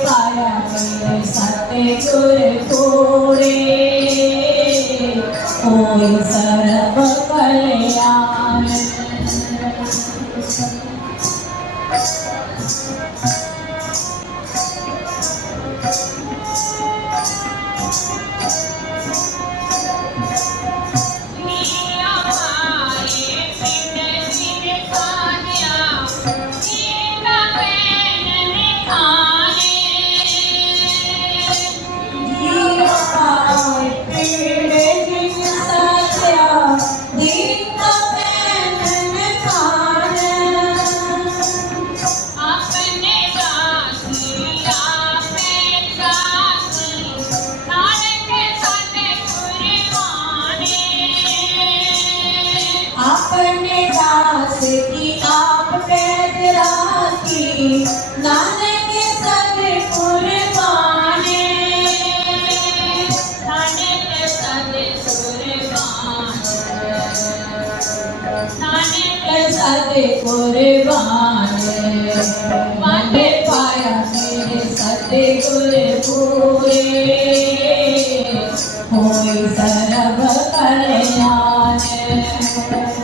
पाया मेरे सतगुर पूरे कोई सर्व कल्याण बाटे पाया मेरे सतगुर पूरे होई सर्व कल्याण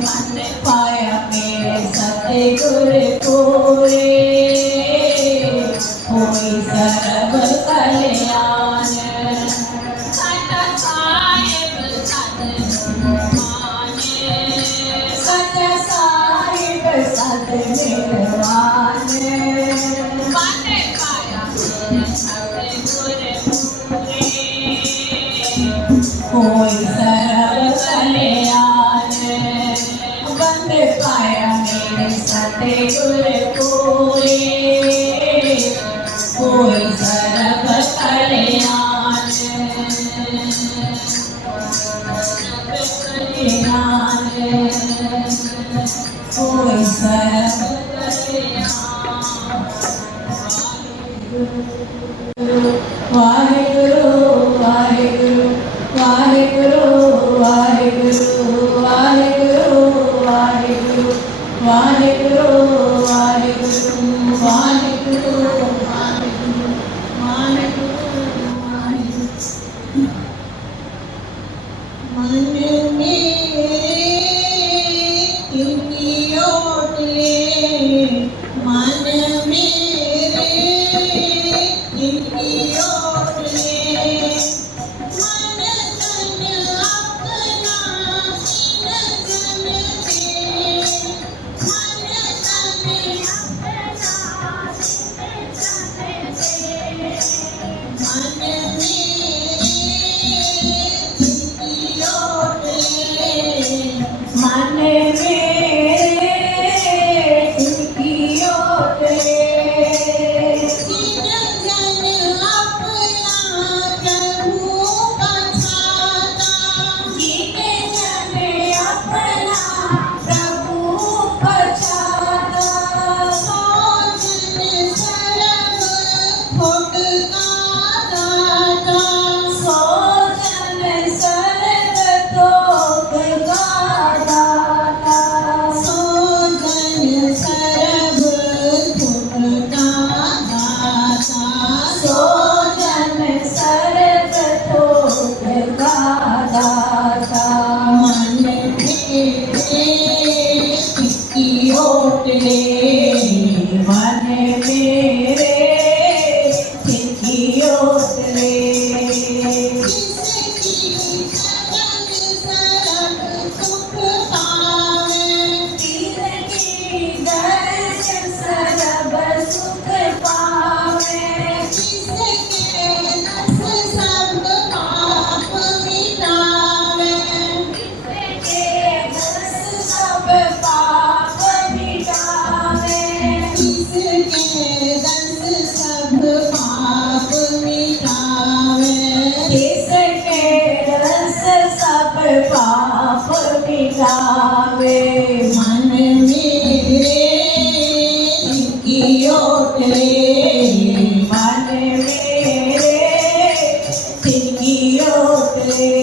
बाटे पाया मेरे सतगुर पूरे होई सर्व कल्याण कोई सर्व कल्याण बंदे पाया मेरे सतगुर पूरे कोई सर्व कल्याण कोई सर्व वाहेगुरु वाहेगुरु वाहेगुरु वाहेगुरु वाहेगुरु वाहेगुरु वाहेगुरु वाहेगुरु वाहेगुरु पाप मिटावे। मन मेरे की ओटले, मन मेरे तिनकी ओटले।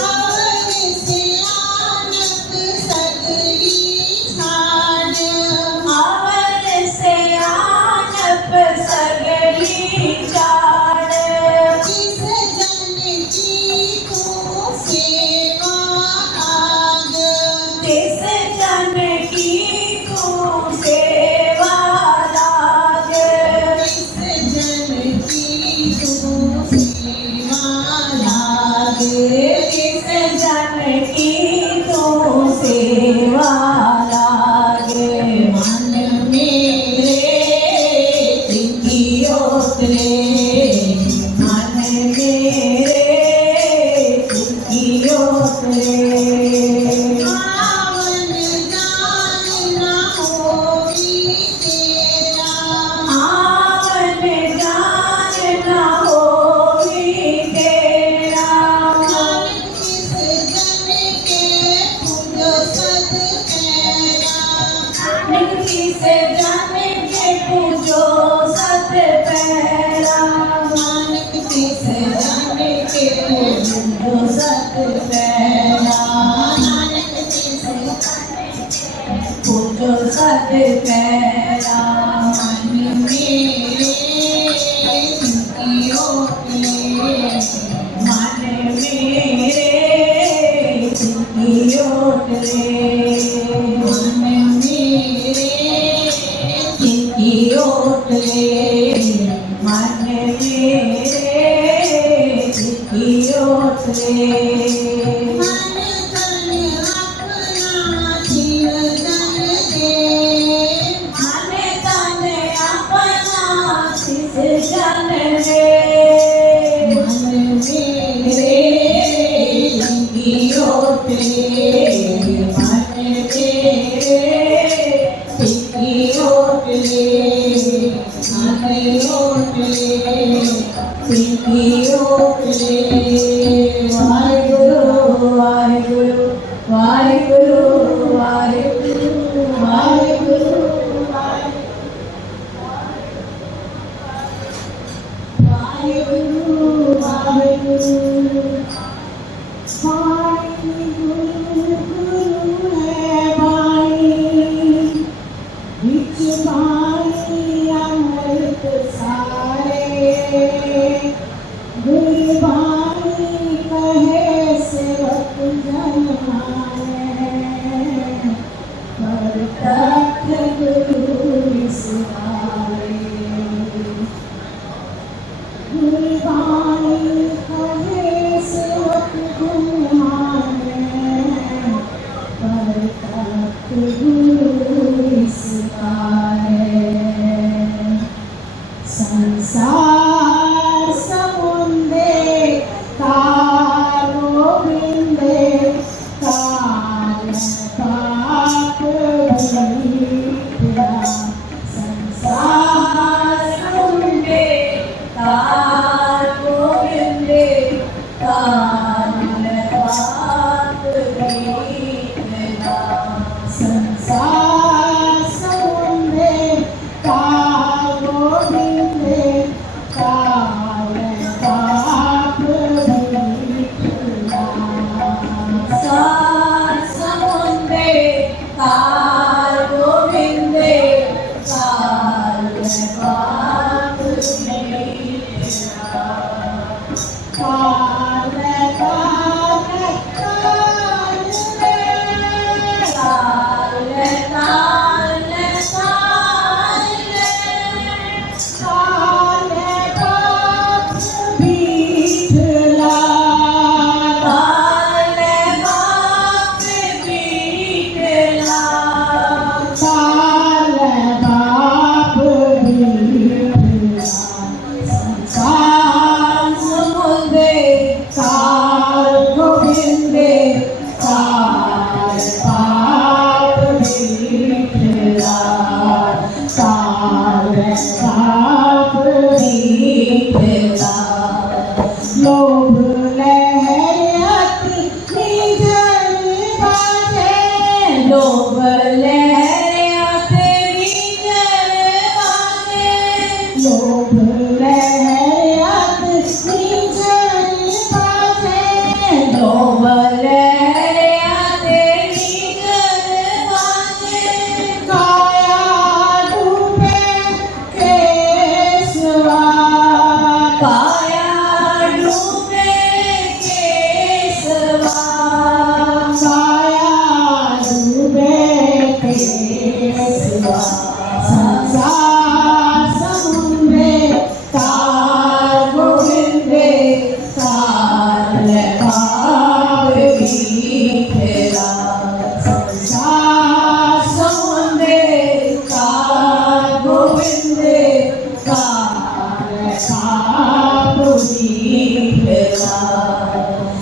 अवर सियानत सगली छाड़, अवर से आनप सगली चाड़। जिस जन की तू सेवा आग, जिस जन की तू सेवा लाग। जिस जन की तू सेवा लाग, जिस जन की तू सेवा लागे। मन मेरे तिनकी ओटले, मन मेरे तिनकी ओटले। आवन जान न होई तेरा, आवन जान न होई तेरा। नानक किस जन के पूजो सत पैरा, नानक किस जन के पूजो सत पैरा। नानक किस जन के पूजो सत पैरा। नानक किस पूजो सत पैरा। मन मेरे तिनकी ओटले, मन मेरे तिनकी ओटले। मन मेरे तिनकी ओटले। मन मेरे तिनकी ओटले। मन तन अपना जीवन दे, मन तन अपना सिस जन रे। मन मेरे तिनकी ओटले। मन मेरे तिनकी ओटले। मन ओटले, तिनकी ओटले। वाहिगुरु वाहिगुरु।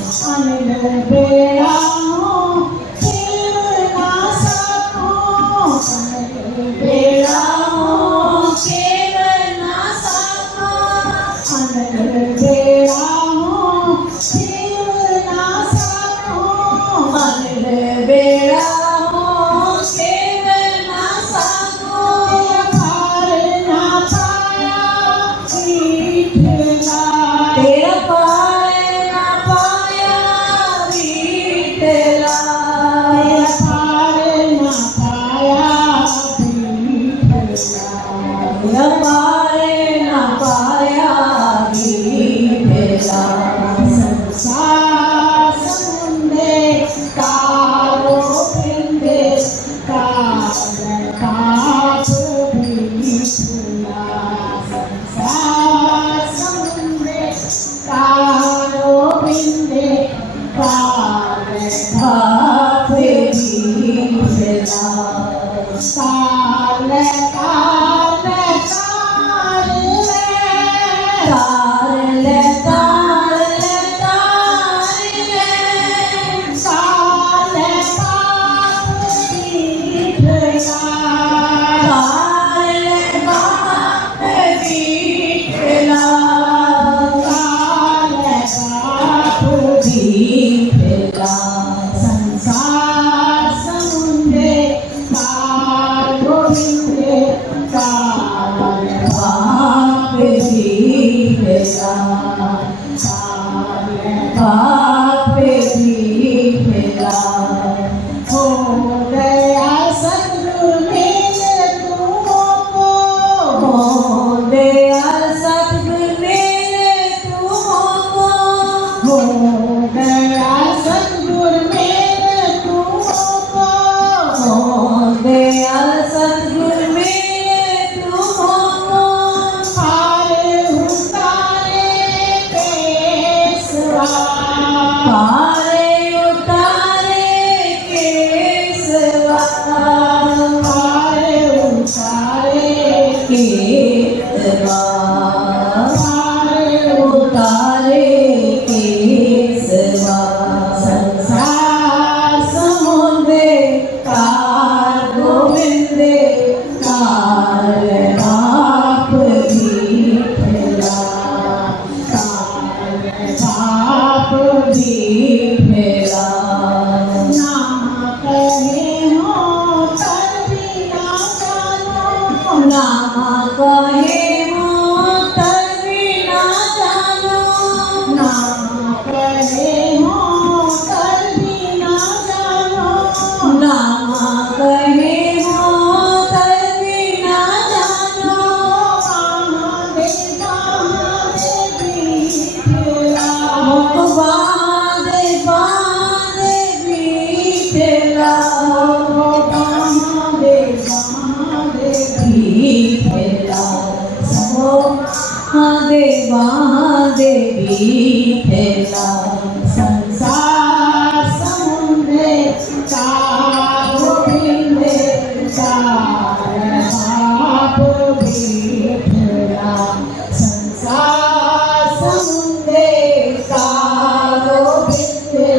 अनिल बेड़ा हो शिव ना सको, अनिल बेड़ा हो शिव ना सको, अनिल बेड़ा हो शिव ना सको, अनिल बेड़ा हो शिव ना सको, पार ना पाया विठला, तेरा पार ना पाया विठला, पार ना पाया विठला, तेरा पार ना पाया विठला, संसार समुंदे तारो बिंदे तार ताप विठला, संसार समुंदे तारो बिंदे तार बाप विठला, ताल ताल ताल तार ले तार ले तार ले, ताल ताप विठला, तार ले बाप विठला, ताल ताप विठला, संसार समुंदे तारो बिंदे ताल बाप विठला, ताल बाप विठला, हो गया सतगुरु मिल तुमको, हो दयाल सतगुरु मेरे तुमको, हो गया सतगुरु मिल तुमको, हो दयाल सतगुरु मेरे तुमको, पार उतारे पेशवा, पारे उतारे केसवा, पार उतारे केसवा, पार उतारे केसवा, संसार समुद्रे तार गोविंदे तार बाप विठला, ताल बाप विठला, नाम कहे हो तर भी ना जानो, नाम कहे हो तर भी ना जानो, नाम कहे हो तर भी ना जानो, नाम कहे हो तर भी ना जानो, महादेव महादेव विठला, बांधे बांधे विठला, बांधे बांधे विठला, संसार समुंदे तारो बिंदे तार बाप विठला, संसार समुंदे तारो बिंदे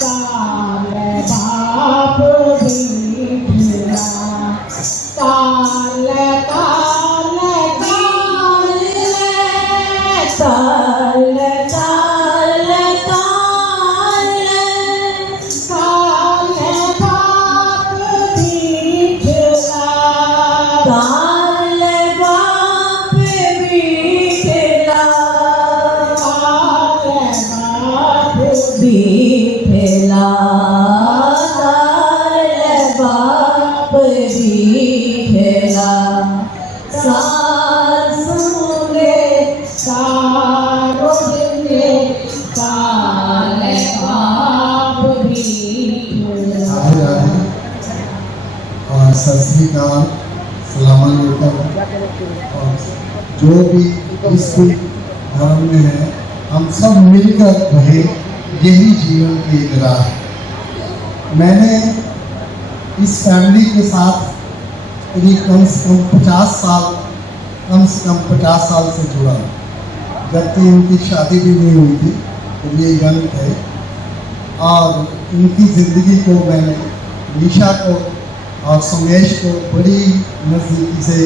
तार बाप विठला, ताल ताल ताल ताल ताल ताल, ताल बाप विठला, ताल बाप विठला, ताल बाप विठला, ताल बाप विठला, सार समुद्रे तारो बिंदे ताल बाप विठला। राधे राधे और सत श्री अकाल, सलाम अलैकुम। और जो भी इस धर्म में है, हम सब मिलकर रहे, यही जीवन की एक राह है। मैंने इस फैमिली के साथ करीब कम से कम 50 साल से जुड़ा हूँ। जबकि उनकी शादी भी नहीं हुई थी, तो ये यंग थे। और उनकी ज़िंदगी को मैंने निशा को और सुमेश को बड़ी नज़दीकी से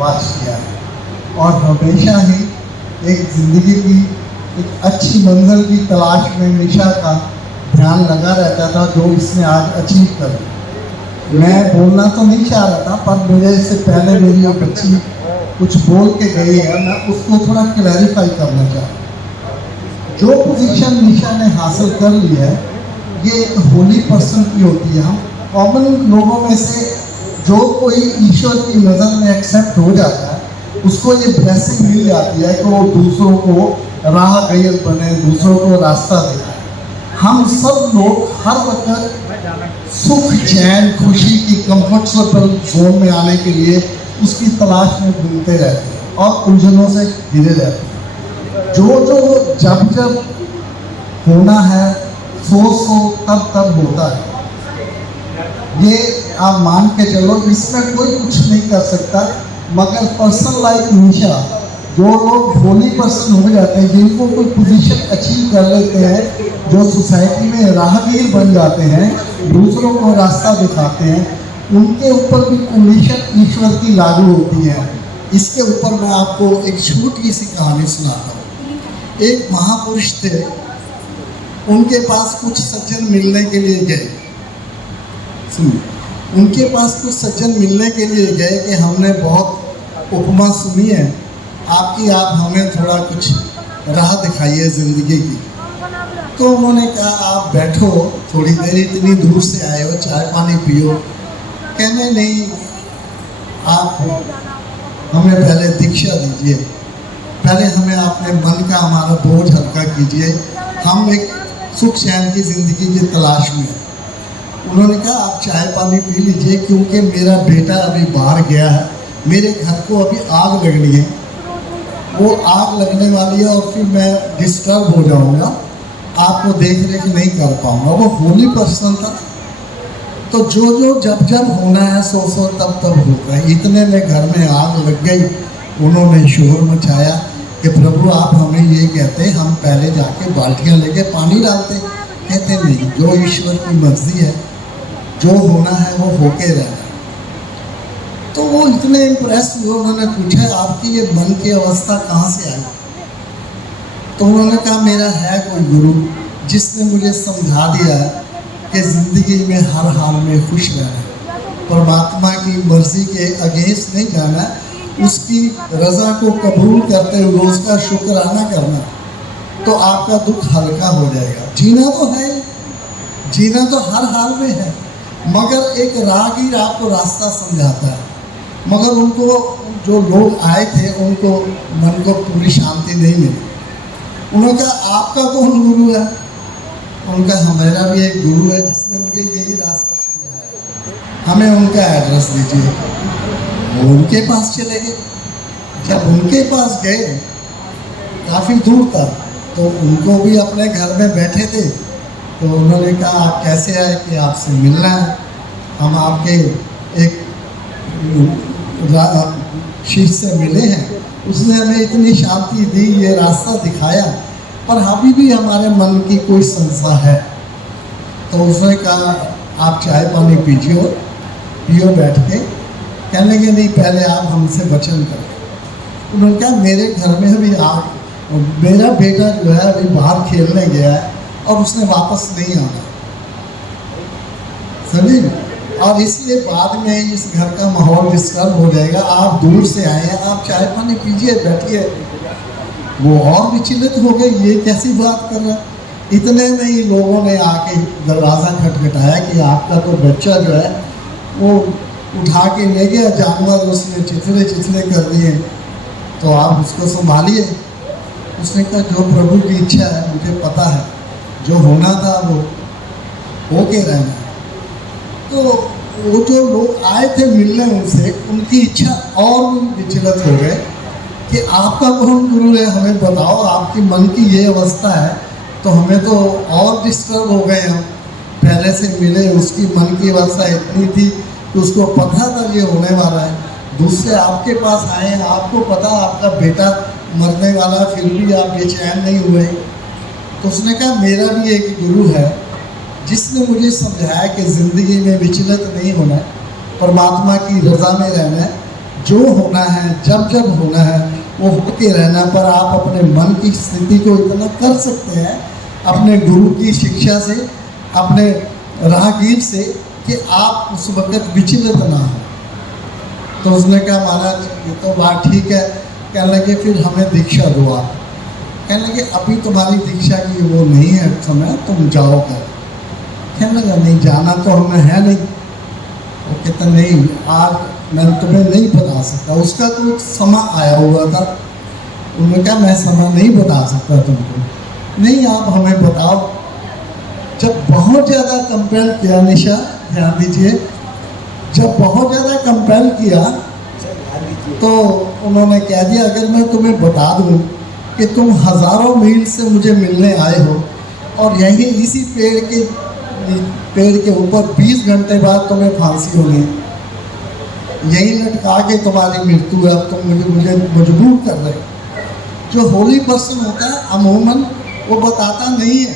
वाच किया है और हमेशा ही एक ज़िंदगी की एक अच्छी मंजिल की तलाश में निशा का ध्यान लगा रहता था, जो इसने आज अचीव कर लिया। मैं बोलना तो नहीं चाह रहा था, पर मुझे इससे पहले मेरी एक बच्ची कुछ बोल के गई है, मैं उसको थोड़ा क्लैरिफाई करना चाहता हूँ। जो पोजीशन निशा ने हासिल कर ली है, ये एक होली पर्सन की होती है। हम कॉमन लोगों में से जो कोई ईश्वर की नज़र में एक्सेप्ट हो जाता है, उसको ये ब्लेसिंग मिल जाती है कि वो दूसरों को राहगीर बने, दूसरों को रास्ता दिखाए। हम सब लोग हर वक्त सुख, चैन, खुशी की कंफर्टेबल जोन में आने के लिए उसकी तलाश में घूमते रहते हैं और उलझनों से घिरे रहते हैं। जो जब होना है सो तब होता है। ये आप मान के चलो, इसमें कोई कुछ नहीं कर सकता। मगर पर्सन लाइक निशा, जो लोग होली पर्सन हो जाते हैं, जिनको कोई पोजीशन अचीव कर लेते हैं, जो सोसाइटी में राहगीर बन जाते हैं, दूसरों को रास्ता दिखाते हैं, उनके ऊपर भी कंडीशन ईश्वर की लागू होती है। इसके ऊपर मैं आपको एक छोटी सी कहानी सुनाता हूँ। एक महापुरुष थे, उनके पास कुछ सज्जन मिलने के लिए गए। उनके पास कुछ सज्जन मिलने के लिए गए कि हमने बहुत उपमा सुनी है आपकी, आप हमें थोड़ा कुछ राह दिखाइए ज़िंदगी की। तो उन्होंने कहा आप बैठो थोड़ी देर, इतनी दूर से आए हो, चाय पानी पियो। कहने नहीं, आप हमें पहले दीक्षा दीजिए, पहले हमें अपने मन का हमारा बोझ हल्का कीजिए, हम एक सुख चैन की ज़िंदगी की तलाश में। उन्होंने कहा आप चाय पानी पी लीजिए, क्योंकि मेरा बेटा अभी बाहर गया है, मेरे घर को अभी आग लगनी है, वो आग लगने वाली है और फिर मैं डिस्टर्ब हो जाऊंगा, आपको देख रेख नहीं कर पाऊंगा। वो होली पर्सन था, तो जो जब होना है सो तब होता है। इतने में घर में आग लग गई। उन्होंने शोर मचाया कि प्रभु आप हमें ये कहते, हम पहले जाके बाल्टियाँ लेके पानी डालते। कहते नहीं, जो ईश्वर की मर्जी है, जो होना है वो होके रहना। तो वो इतने इम्प्रेस हुए, उन्होंने पूछा आपकी ये मन की अवस्था कहाँ से आई? तो उन्होंने कहा मेरा है कोई गुरु जिसने मुझे समझा दिया है कि ज़िंदगी में हर हाल में खुश रहना, परमात्मा की मर्जी के अगेंस्ट नहीं जाना, उसकी रज़ा को कबूल करते हुए उसका शुक्राना करना, तो आपका दुख हल्का हो जाएगा। जीना तो है, जीना तो हर हाल में है, मगर एक राहगीर आपको रास्ता समझाता है। मगर उनको जो लोग आए थे, उनको मन को पूरी शांति नहीं मिली। उन्होंने कहा आपका कौन गुरु है? उनका हमारा भी एक गुरु है जिसने मुझे यही रास्ता समझाया, हमें उनका एड्रेस दीजिए। वो उनके पास चले गए। जब उनके पास गए, काफ़ी दूर तक, तो उनको भी अपने घर में बैठे थे। तो उन्होंने कहा आप कैसे आए? कि आपसे मिलना है, हम आपके एक शिष्य से मिले हैं, उसने हमें इतनी शांति दी, ये रास्ता दिखाया, पर अभी भी हमारे मन की कोई संशय है। तो उसने कहा आप चाय पानी पीजिए, पियो बैठ के। कहने लगे नहीं, पहले आप हमसे वचन करें। उन्होंने कहा मेरे घर में अभी आप, मेरा बेटा जो है अभी बाहर खेलने गया है और उसने वापस नहीं आना, समझे? और इसलिए बाद में इस घर का माहौल डिस्टर्ब हो जाएगा। आप दूर से आए हैं, आप चाय पानी पीजिए, बैठिए। वो और विचलित हो गए, ये कैसी बात कर रहा है? इतने में ही लोगों ने आके दरवाज़ा खटखटाया कि आपका तो बच्चा जो है वो उठा के ले गया जानवर, उसने चिथड़े कर दिए, तो आप उसको संभालिए। उसने कहा जो प्रभु की इच्छा है, मुझे पता है, जो होना था वो होके रहना। तो वो जो लोग आए थे मिलने उनसे, उनकी इच्छा और भी विचलित हो गए कि आपका कौन गुरु है, हमें बताओ, आपकी मन की ये अवस्था है। तो हमें तो और डिस्टर्ब हो गए। हम पहले से मिले, उसकी मन की अवस्था इतनी थी कि उसको पता था ये होने वाला है। दूसरे आपके पास आए हैं, आपको पता आपका बेटा मरने वाला, फिर भी आप बेचैन नहीं हुए। तो उसने कहा मेरा भी एक गुरु है जिसने मुझे समझाया कि ज़िंदगी में विचलित नहीं होना है, परमात्मा की रज़ा में रहना है, जो होना है जब जब होना है वो होके रहना। पर आप अपने मन की स्थिति को इतना कर सकते हैं अपने गुरु की शिक्षा से, अपने राहगीर से, कि आप उस वक़्त विचलित ना हो। तो उसने कहा महाराज ये तो बात ठीक है। कहने लगे फिर हमें दीक्षा दो आप। कहने लगे अभी तुम्हारी दीक्षा की वो नहीं है समय, तुम जाओ कर। कहने लगा नहीं जाना तो हमें है नहीं। वो कहता नहीं आज मैं तुम्हें नहीं बता सकता, उसका तो समय आया हुआ था। उन्होंने कहा मैं समय नहीं बता सकता तुमको। नहीं आप हमें बताओ। जब बहुत ज़्यादा कंपेल किया, निशा ध्यान दीजिए, जब बहुत ज़्यादा कंपेल किया तो उन्होंने कह दिया अगर मैं तुम्हें बता दूं कि तुम हज़ारों मील से मुझे मिलने आए हो और यही इसी पेड़ के ऊपर 20 घंटे बाद तुम्हें फांसी होगी, यही लटका के तुम्हारी मृत्यु है, अब तुम मुझे मजबूर कर रहे हो। जो होली पर्सन होता है अमूमन वो बताता नहीं है,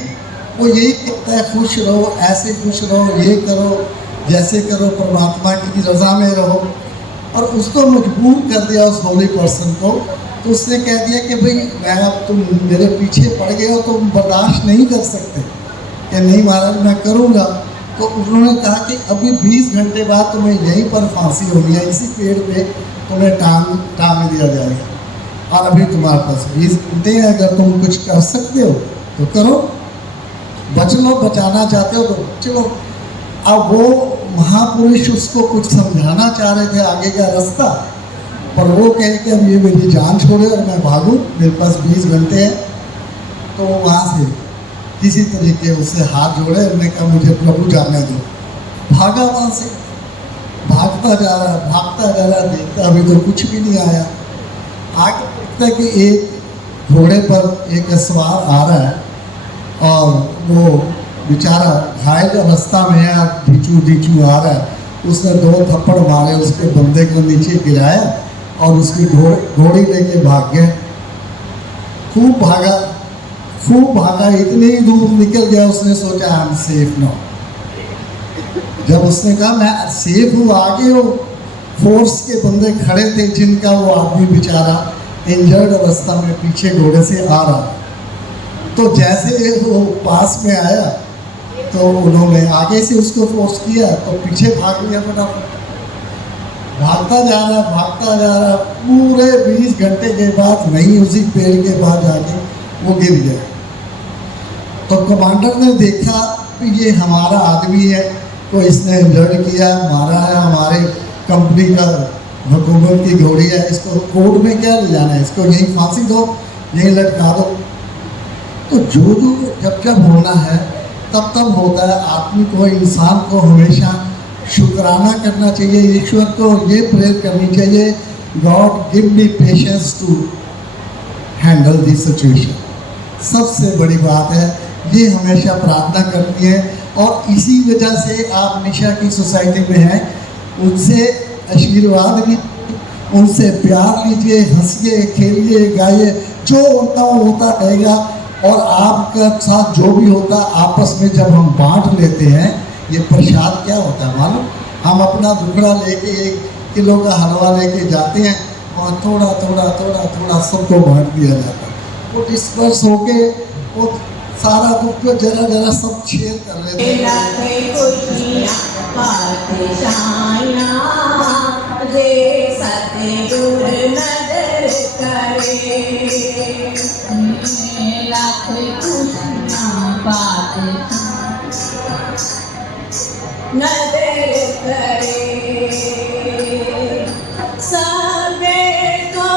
वो यही कहता है खुश रहो, ऐसे खुश रहो, ये करो, जैसे करो, परमात्मा की रज़ा में रहो। और उसको मजबूर कर दिया उस होली पर्सन को। तो उसने कह दिया कि भाई मैं अब तुम मेरे पीछे पड़ गए हो तो बर्दाश्त नहीं कर सकते। कि नहीं महाराज मैं करूँगा। तो उन्होंने कहा कि अभी 20 घंटे बाद तुम्हें यहीं पर फांसी होनी है, इसी पेड़ पे तुम्हें टांग दिया जाएगा और अभी तुम्हारे पास 20 घंटे हैं, अगर तुम कुछ कर सकते हो तो करो, बच लो, बचाना चाहते हो तो चलो। अब वो महापुरुष उसको कुछ समझाना चाह रहे थे आगे का रास्ता, पर वो कहे कि अब ये मेरी जान छोड़े और मैं भागूं, मेरे पास 20 घंटे हैं। तो वहाँ से किसी तरीके उससे हाथ जोड़े, उन्होंने कहा मुझे प्रभु जाने दो। भागा वहाँ से, भागता जा रहा, देखता अभी तो कुछ भी नहीं आया। आगे देखता कि एक घोड़े पर एक सवार आ रहा है और वो बेचारा घायल अवस्था में है, ढीचू आ रहा है। उसने 2 थप्पड़ मारे, उसके बंदे को नीचे गिराया और उसकी घोड़ी लेके भाग गए। खूब भागा, इतनी दूर निकल गया, उसने सोचा आई एम सेफ नाउ। जब उसने कहा मैं सेफ हूँ, आगे वो फोर्स के बंदे खड़े थे जिनका वो आदमी बेचारा इंजर्ड अवस्था में पीछे घोड़े से आ रहा। तो जैसे वो पास में आया तो उन्होंने आगे से उसको फोर्स किया तो पीछे भाग लिया फटाफट। भागता जा रहा, पूरे 20 घंटे के बाद नहीं उसी पेड़ के बाद जाके वो गिर गया। तो कमांडर ने देखा कि ये हमारा आदमी है, तो इसने इंजर्ड किया, मारा है, हमारे कंपनी का हुकूमत की घोड़ी है, इसको कोर्ट में क्या ले जाना है, इसको यहीं फांसी दो, यहीं लटका दो। तो जो जब होना है तब होता है। आदमी को, इंसान को हमेशा शुक्राना करना चाहिए, ईश्वर को ये प्रेयर करनी चाहिए, God give me patience to handle this situation. सबसे बड़ी बात है ये हमेशा प्रार्थना करती है। और इसी वजह से आप निशा की सोसाइटी में हैं, उनसे आशीर्वाद भी, उनसे प्यार लीजिए, हंसिए, खेलिए, गाइए, जो होता रहेगा। और आपका साथ जो भी होता आपस में जब हम बांट लेते हैं, ये प्रसाद क्या होता है मालूम, हम अपना दुखड़ा लेके 1 किलो का हलवा लेके जाते हैं और थोड़ा सबको बांट दिया जाता है। वो डिस्पर्स होके वो सारा दुख को जरा सब शेयर कर लेते नजर करे सबे को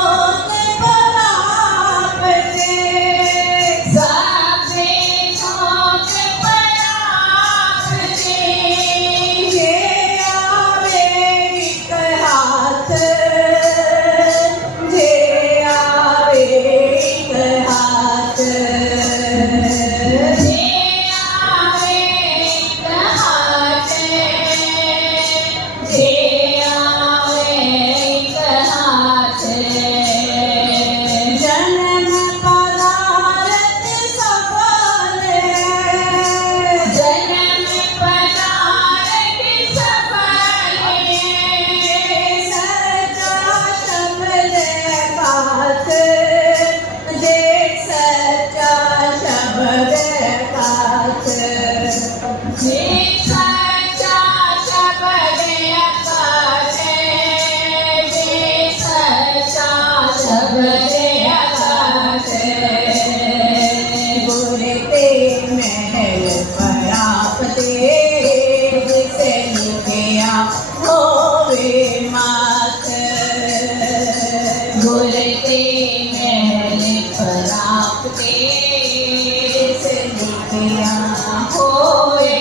होवे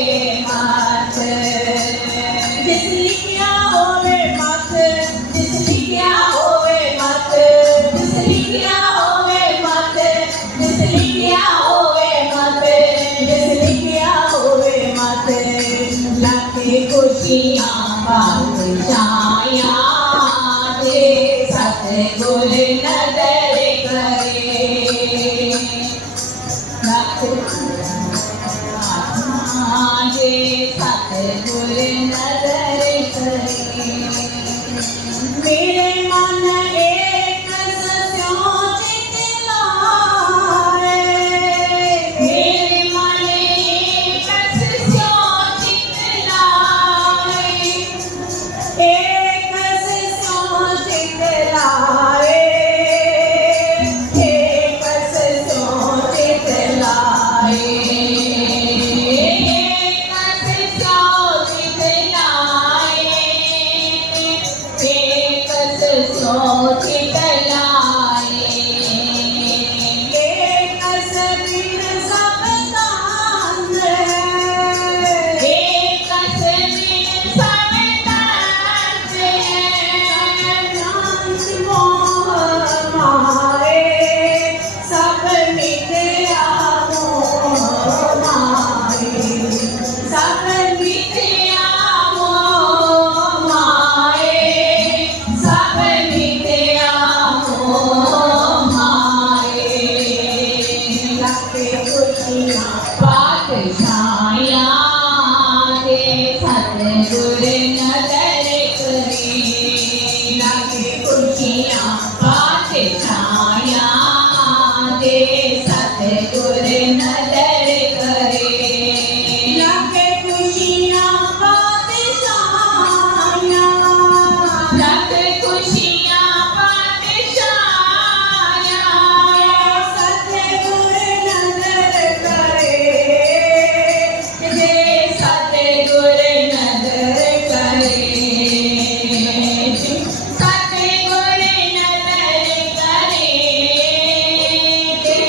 मत, जिसलिया होवे मत, जिसलिया होवे मत, जिसलिया होवे मत, जिसलिया होवे मत, जिसलिया होवे मत, लाके खुशियां बादशाया दे सतगुर नजर करे, लाके जे सतगुर नजर करे। मेरे मन एक सस्यों चित लाए, मेरे मन एक सस्यों चित लाए, एक सस्यों चित लाए, एक सस्यों चित लाए, बादशाया दे सतगुर नजर करे, लाके खुशियां बादशाया दे सतगुर नजर करे, लाके खुशियां बादशाया, लाके खुशियां बादशाया सतगुर नजर करे, जे सतगुर नजर करे, सतगुर नजर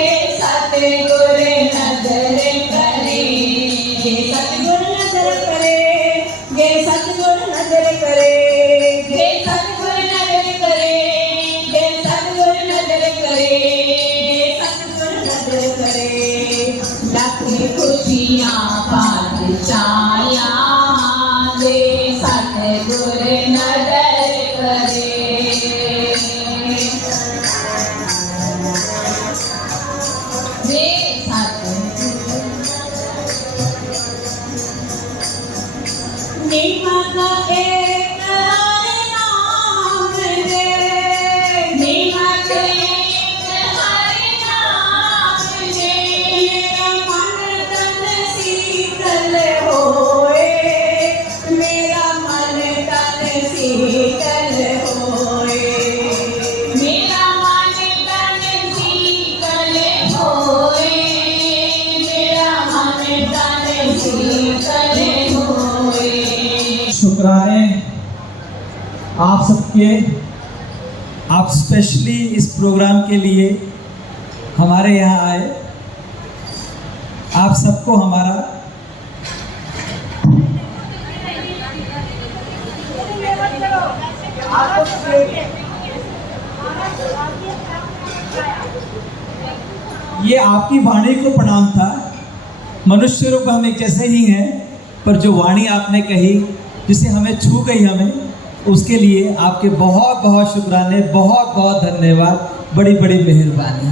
करे, जे सतगुर नजर करे, जे सतगुर नजर करे, जे सतगुर नजर करे, जे सतगुर नजर करे, जे सतगुर नजर करे, जे सतगुर नजर करे, लाखे खुशियां बादशाया दे सतगुर नजर करे। जे निमक एक हरि नाम दे, निमक एक हरि नाम दे, मेरा मन तन शीतल होए, मेरा मन तन शीतल होए, मेरा मन तन शीतल होए, मेरा मन तन शीतल होए। शुक्राने आप सबके, आप स्पेशली इस प्रोग्राम के लिए हमारे यहाँ आए, आप सबको हमारा ये आपकी वाणी को प्रणाम था। मनुष्य रूप हम एक जैसे ही हैं, पर जो वाणी आपने कही जिसे हमें छू गई, हमें उसके लिए आपके बहुत बहुत शुक्राने, बहुत बहुत धन्यवाद, बड़ी बड़ी मेहरबानी।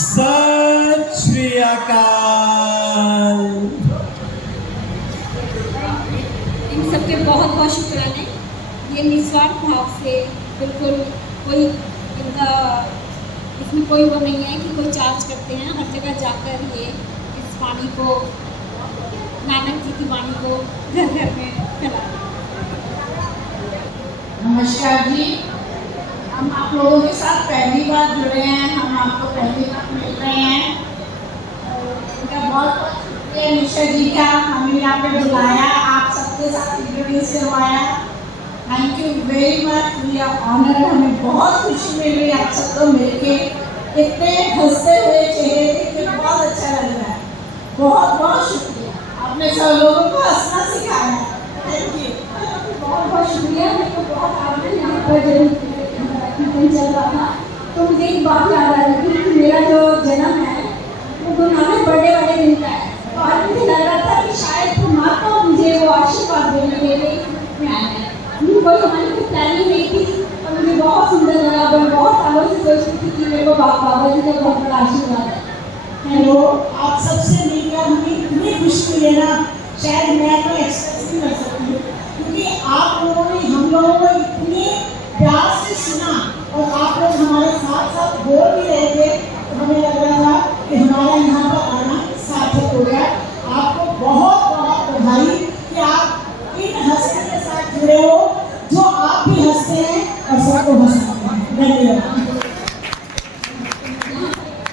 सत श्री अकाल। इन सबके बहुत बहुत शुक्राने। ये निस्वार्थ भाव से, बिल्कुल कोई इनका इसमें कोई वो नहीं है कि कोई चार्ज करते हैं, हर जगह जाकर ये इस वाणी को, नानक जी की वाणी को घर घर में फैला। नमस्कार जी, हम आप लोगों के साथ पहली बार जुड़े हैं, हम आपको पहली बार मिल रहे हैं। इनका बहुत बहुत शुक्रिया निशा जी का, हमें यहाँ पे बुलाया, आप सबके साथ इंट्रोड्यूस करवाया। Thank you very much, we are honour. हमें बहुत खुशी मिल रही है आप सबको मिलके। इतने हंसते हुए चेहरे देख के बहुत अच्छा लग रहा है। बहुत बहुत शुक्रिया, आपने सब लोगों को हंसना सिखाया। Thank you. बहुत बहुत शुक्रिया। मेरे को बहुत आनंद यहाँ पर जब कीर्तन चल रहा था तो मुझे एक बात याद आ रही थी कि मेरा जो जन्म है वो गुरु नानक बर्थडे वाले दिन का है और मुझे लग रहा था कि शायद परमात्मा मुझे वो आशीर्वाद देने के लिए में आया है। ये कोई हमारी कोई प्लानिंग नहीं थी और मुझे बहुत सुंदर लगा। मैं बहुत सालों से सोचती थी कि मेरे को बाबा जी का बहुत बड़ा आशीर्वाद है। हेलो, आप सबसे मिलकर हमें इतनी खुशी हुई है ना, शायद मैं तो एक्सप्रेस नहीं कर सकती हूँ, क्योंकि आप लोगों ने हम लोगों को